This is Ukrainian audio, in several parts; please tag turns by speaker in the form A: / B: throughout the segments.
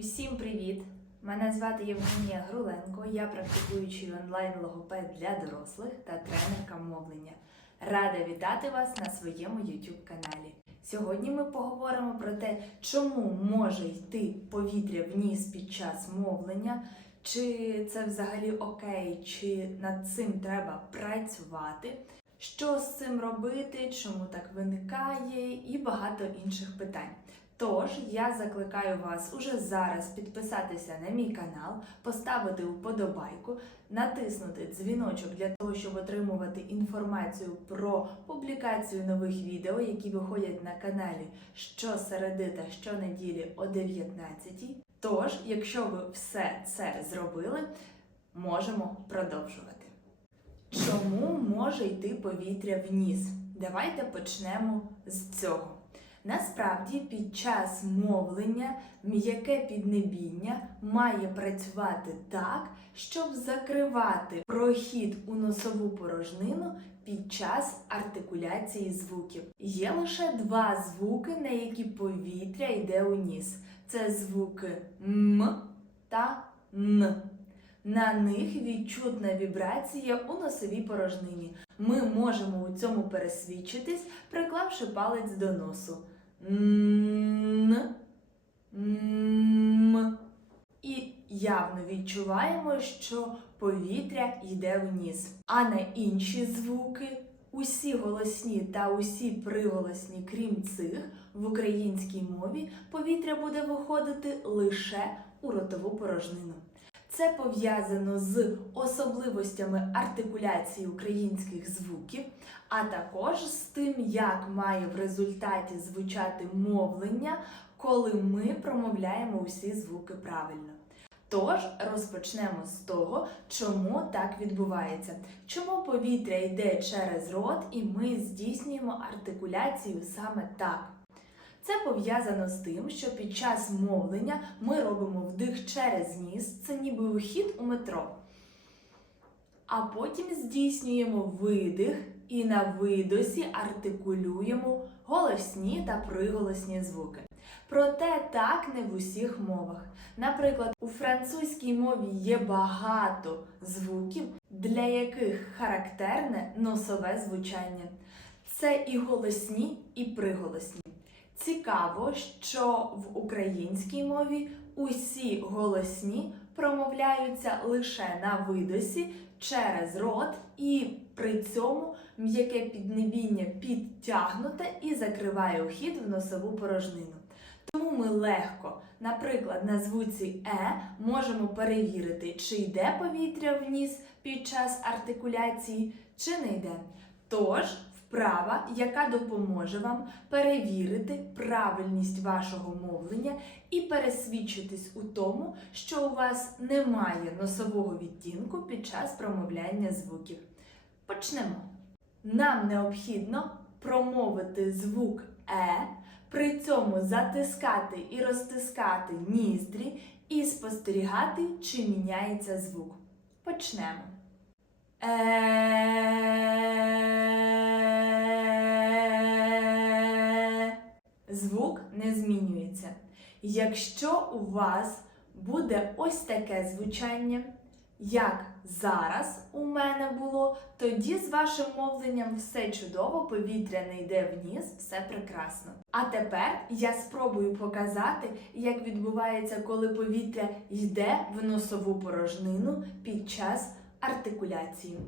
A: Усім привіт! Мене звати Євгенія Груленко, я практикуючий онлайн-логопед для дорослих та тренерка мовлення. Рада вітати вас на своєму YouTube каналі. Сьогодні ми поговоримо про те, чому може йти повітря в ніс під час мовлення, чи це взагалі окей, чи над цим треба працювати, що з цим робити, чому так виникає, і багато інших питань. Тож я закликаю вас уже зараз підписатися на мій канал, поставити вподобайку, натиснути дзвіночок для того, щоб отримувати інформацію про публікацію нових відео, які виходять на каналі щосереди та щонеділі о 19. Тож, якщо ви все це зробили, можемо продовжувати. Чому може йти повітря в? Давайте почнемо з цього. Насправді, під час мовлення м'яке піднебіння має працювати так, щоб закривати прохід у носову порожнину під час артикуляції звуків. Є лише два звуки, на які повітря йде у ніс. Це звуки м та н. На них відчутна вібрація у носовій порожнині. Ми можемо у цьому пересвідчитись, приклавши палець до носу. Н, м. І явно відчуваємо, що повітря йде вниз. А на інші звуки, усі голосні та усі приголосні, крім цих, в українській мові повітря буде виходити лише у ротову порожнину. Це пов'язано з особливостями артикуляції українських звуків, а також з тим, як має в результаті звучати мовлення, коли ми промовляємо усі звуки правильно. Тож розпочнемо з того, чому так відбувається, чому повітря йде через рот, і ми здійснюємо артикуляцію саме так. Це пов'язано з тим, що під час мовлення ми робимо вдих через ніс, це ніби вихід у метро. А потім здійснюємо видих і на видосі артикулюємо голосні та приголосні звуки. Проте так не в усіх мовах. Наприклад, у французькій мові є багато звуків, для яких характерне носове звучання. Це і голосні, і приголосні. Цікаво, що в українській мові усі голосні промовляються лише на видосі через рот, і при цьому м'яке піднебіння підтягнуте і закриває вхід в носову порожнину. Тому ми легко, наприклад, на звуці Е можемо перевірити, чи йде повітря в під час артикуляції, чи не йде. Тож, вправа, яка допоможе вам перевірити правильність вашого мовлення і пересвідчитись у тому, що у вас немає носового відтінку під час промовляння звуків. Почнемо. Нам необхідно промовити звук Е, при цьому затискати і розтискати ніздрі і спостерігати, чи міняється звук. Почнемо. Е. Звук не змінюється. Якщо у вас буде ось таке звучання, як зараз у мене було, тоді з вашим мовленням все чудово, повітря не йде вниз, все прекрасно. А тепер я спробую показати, як відбувається, коли повітря йде в носову порожнину під час артикуляції.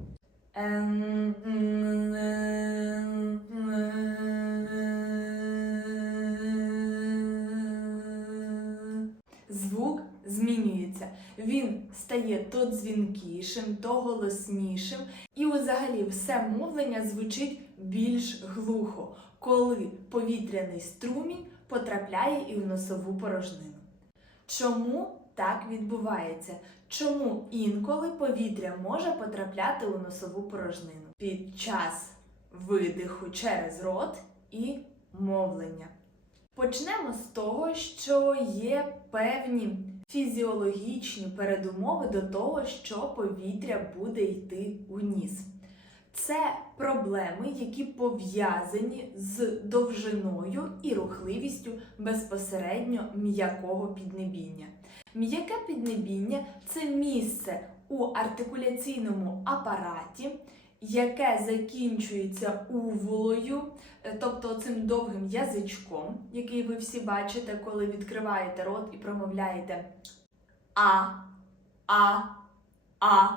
A: Звук змінюється. Він стає то дзвінкішим, то голоснішим. І взагалі все мовлення звучить більш глухо, коли повітряний струмінь потрапляє і в носову порожнину. Чому так відбувається? Чому інколи повітря може потрапляти у носову порожнину під час видиху через рот і мовлення? Почнемо з того, що є певні фізіологічні передумови до того, що повітря буде йти у ніс. Це проблеми, які пов'язані з довжиною і рухливістю безпосередньо м'якого піднебіння. М'яке піднебіння це місце у артикуляційному апараті, яке закінчується уволою, е, тобто цим довгим язичком, який ви всі бачите, коли відкриваєте рот і промовляєте А, А, А.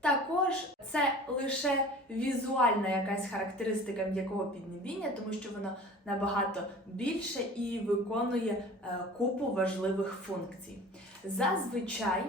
A: Також це лише візуальна якась характеристика м'якого піднебіння, тому що воно набагато більше і виконує е, купу важливих функцій. Зазвичай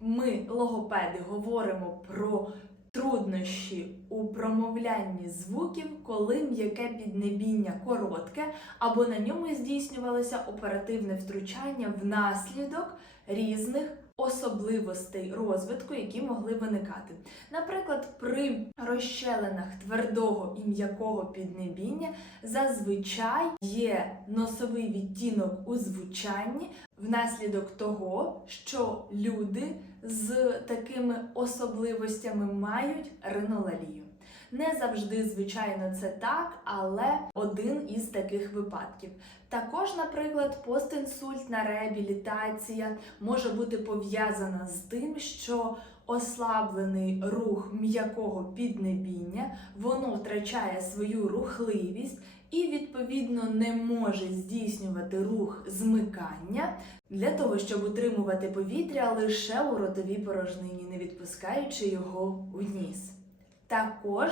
A: ми, логопеди, говоримо про труднощі у промовлянні звуків, коли м'яке піднебіння коротке, або на ньому здійснювалося оперативне втручання внаслідок різних особливостей розвитку, які могли виникати. Наприклад, при розщелинах твердого і м'якого піднебіння зазвичай є носовий відтінок у звучанні внаслідок того, що люди з такими особливостями мають ринолалію. Не завжди, звичайно, це так, але один із таких випадків. Також, наприклад, постінсультна реабілітація може бути пов'язана з тим, що ослаблений рух м'якого піднебіння, воно втрачає свою рухливість і, відповідно, не може здійснювати рух змикання для того, щоб утримувати повітря лише у ротовій порожнині, не відпускаючи його у ніс. Також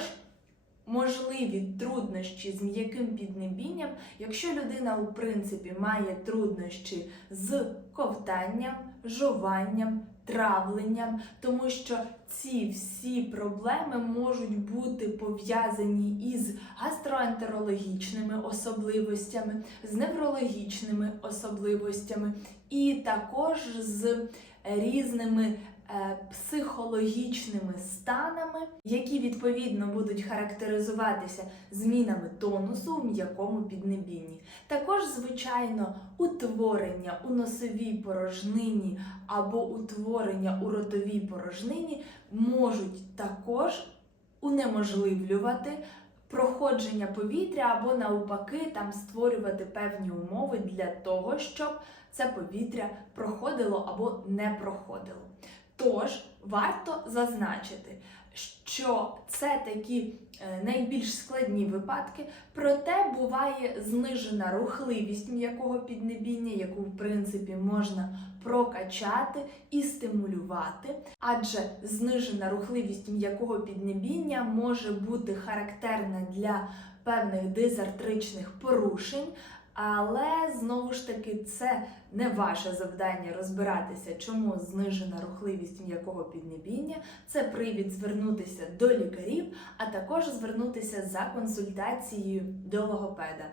A: можливі труднощі з м'яким піднебінням, якщо людина у принципі має труднощі з ковтанням, жуванням, травленням, тому що ці всі проблеми можуть бути пов'язані із гастроентерологічними особливостями, з неврологічними особливостями, і також з різними психологічними станами, які відповідно будуть характеризуватися змінами тонусу у м'якому піднебінні. Також, звичайно, утворення у носовій порожнині або утворення у ротовій порожнині можуть також унеможливлювати проходження повітря або навпаки там створювати певні умови для того, щоб це повітря проходило або не проходило. Тож варто зазначити, що це такі е, найбільш складні випадки, проте буває знижена рухливість м'якого піднебіння, яку в принципі можна прокачати і стимулювати, адже знижена рухливість м'якого піднебіння може бути характерна для певних дизартричних порушень. Але знову ж таки це не ваше завдання розбиратися, чому знижена рухливість м'якого піднебіння. Це привід звернутися до лікарів, а також звернутися за консультацією до логопеда.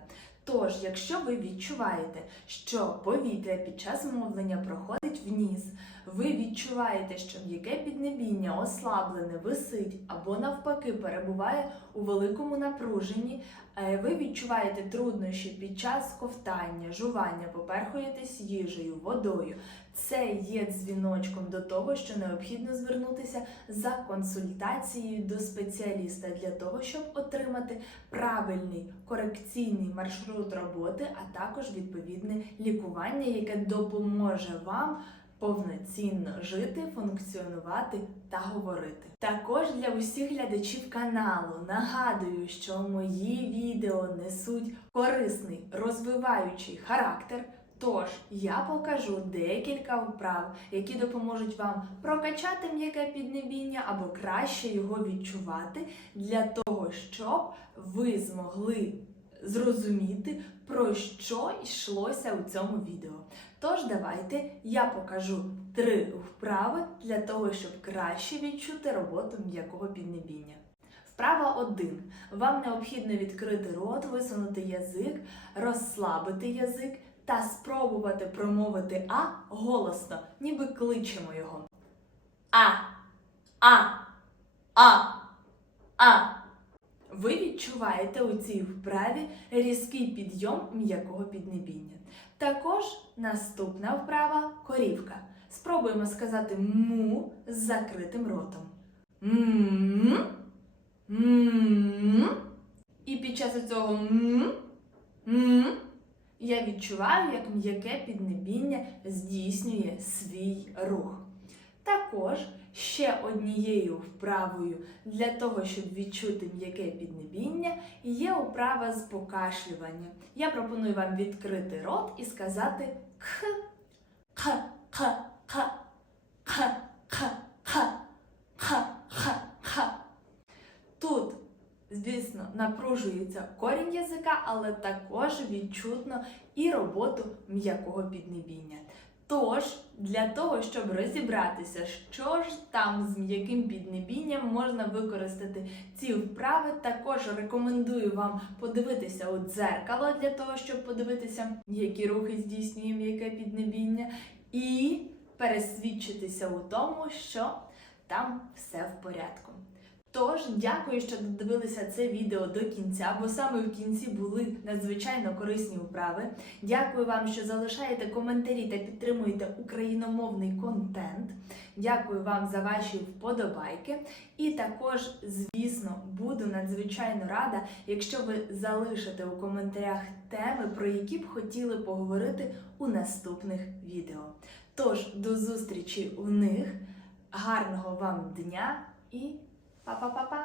A: Тож, якщо ви відчуваєте, що повітря під час мовлення проходить вниз, ви відчуваєте, що м'яке піднебіння ослаблене, висить або навпаки перебуває у великому напруженні, е, ви відчуваєте труднощі під час ковтання, жування, поперхуєтесь їжею, водою. Це є дзвіночком до того, що необхідно звернутися за консультацією до спеціаліста для того, щоб отримати правильний корекційний маршрут роботи, а також відповідне лікування, яке допоможе вам повноцінно жити, функціонувати та говорити. Також для усіх глядачів каналу нагадую, що мої відео несуть корисний розвиваючий характер. Тож я покажу декілька вправ, які допоможуть вам прокачати м'яке піднебіння або краще його відчувати, для того, щоб ви змогли зрозуміти, про що йшлося у цьому відео. Тож давайте я покажу три вправи для того, щоб краще відчути роботу м'якого піднебіння. Вправа 1. Вам необхідно відкрити рот, висунути язик, розслабити язик та спробувати промовити А голосно, ніби кличемо його. А, А, А, А. Ви відчуваєте у цій вправі різкий підйом м'якого піднебіння. Також наступна вправа корівка. Спробуємо сказати му з закритим ротом. М. м І під час цього м я відчуваю, як м'яке піднебіння здійснює свій рух. Також ще однією вправою для того, щоб відчути м'яке піднебіння, є вправа з покашлювання. Я пропоную вам відкрити рот і сказати к, к, к, к, к, к, к. Звісно, напружується корінь язика, але також відчутно і роботу м'якого піднебіння. Тож, для того, щоб розібратися, що ж там з м'яким піднебінням можна використати ці вправи, також рекомендую вам подивитися у дзеркало для того, щоб подивитися, які рухи здійснює м'яке піднебіння, і пересвідчитися у тому, що там все в порядку. Тож, дякую, що додивилися це відео до кінця, бо саме в кінці були надзвичайно корисні вправи. Дякую вам, що залишаєте коментарі та підтримуєте україномовний контент. Дякую вам за ваші вподобайки. І також, звісно, буду надзвичайно рада, якщо ви залишите у коментарях теми, про які б хотіли поговорити у наступних відео. Тож, до зустрічі у них, гарного вам дня і Па-па-па-па!